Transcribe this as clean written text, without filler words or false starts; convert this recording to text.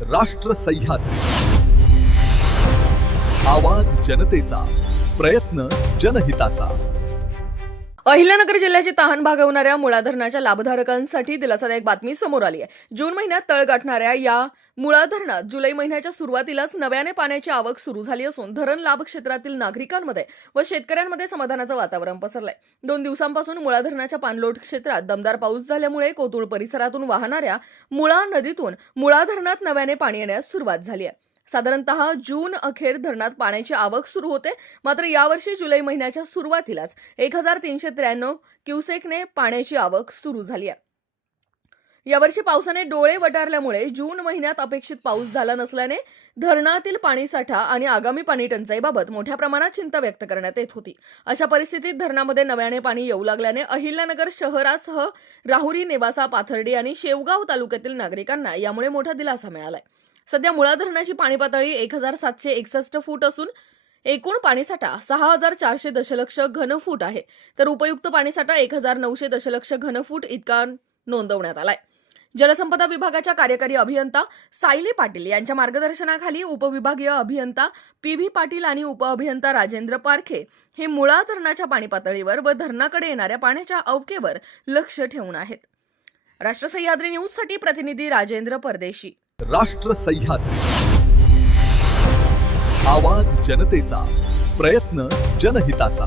राष्ट्र सह्याद्री, आवाज जनतेचा, प्रयत्न जनहिताचा. अहिल्यानगर जिल्ह्याची तहान भागवणाऱ्या मुळा धरणाच्या लाभधारकांसाठी दिलासादायक बातमी समोर आली आहे. जून महिन्यात तळ गाठणाऱ्या या मुळा धरणात जुलै महिन्याच्या सुरुवातीलाच नव्याने पाण्याची आवक सुरू झाली असून धरण लाभ क्षेत्रातील नागरिकांमध्ये व शेतकऱ्यांमध्ये समाधानाचं वातावरण पसरलंय. 2 दिवसांपासून मुळा धरणाच्या पाणलोट क्षेत्रात दमदार पाऊस झाल्यामुळे कोतुळ परिसरातून वाहणाऱ्या मुळा नदीतून मुळा धरणात नव्याने पाणी येण्यास सुरुवात झाली आहे. साधारणतः जून अखेर धरणात पाण्याची आवक सुरू होते. मात्र यावर्षी जुलै महिन्याच्या सुरुवातीलाच 1393 क्युसेकने पाण्याची आवक सुरू झाली आहे. यावर्षी पावसाने डोळे वटारल्यामुळे जून महिन्यात अपेक्षित पाऊस झाला नसल्याने धरणातील पाणीसाठा आणि आगामी पाणी टंचाईबाबत मोठ्या प्रमाणात चिंता व्यक्त करण्यात येत होती. अशा परिस्थितीत धरणामध्ये नव्याने पाणी येऊ लागल्याने अहिल्यानगर शहरासह राहुरी, नेवासा, पाथर्डी आणि शेवगाव तालुक्यातील नागरिकांना यामुळे मोठा दिलासा मिळालाय. सध्या मुळा धरणाची पाणी पातळी 1761 फूट असून एकूण पाणीसाठा 6400 दशलक्ष घनफूट आहे, तर उपयुक्त पाणीसाठा 1900 दशलक्ष घनफूट इतका नोंदवण्यात आलाय. जलसंपदा विभागाच्या कार्यकारी अभियंता सायली पाटील यांच्या मार्गदर्शनाखाली उपविभागीय अभियंता पी.व्ही. पाटील आणि उपअभियंता राजेंद्र पारखे हे मुळा धरणाच्या पाणी पातळीवर व धरणाकडे येणाऱ्या पाण्याच्या अवकेवर लक्ष ठेवून आहेत. राष्ट्र सह्याद्री न्यूजसाठी प्रतिनिधी राजेंद्र परदेशी. राष्ट्र सह्याद्री, आवाज जनतेचा, प्रयत्न जनहिताचा.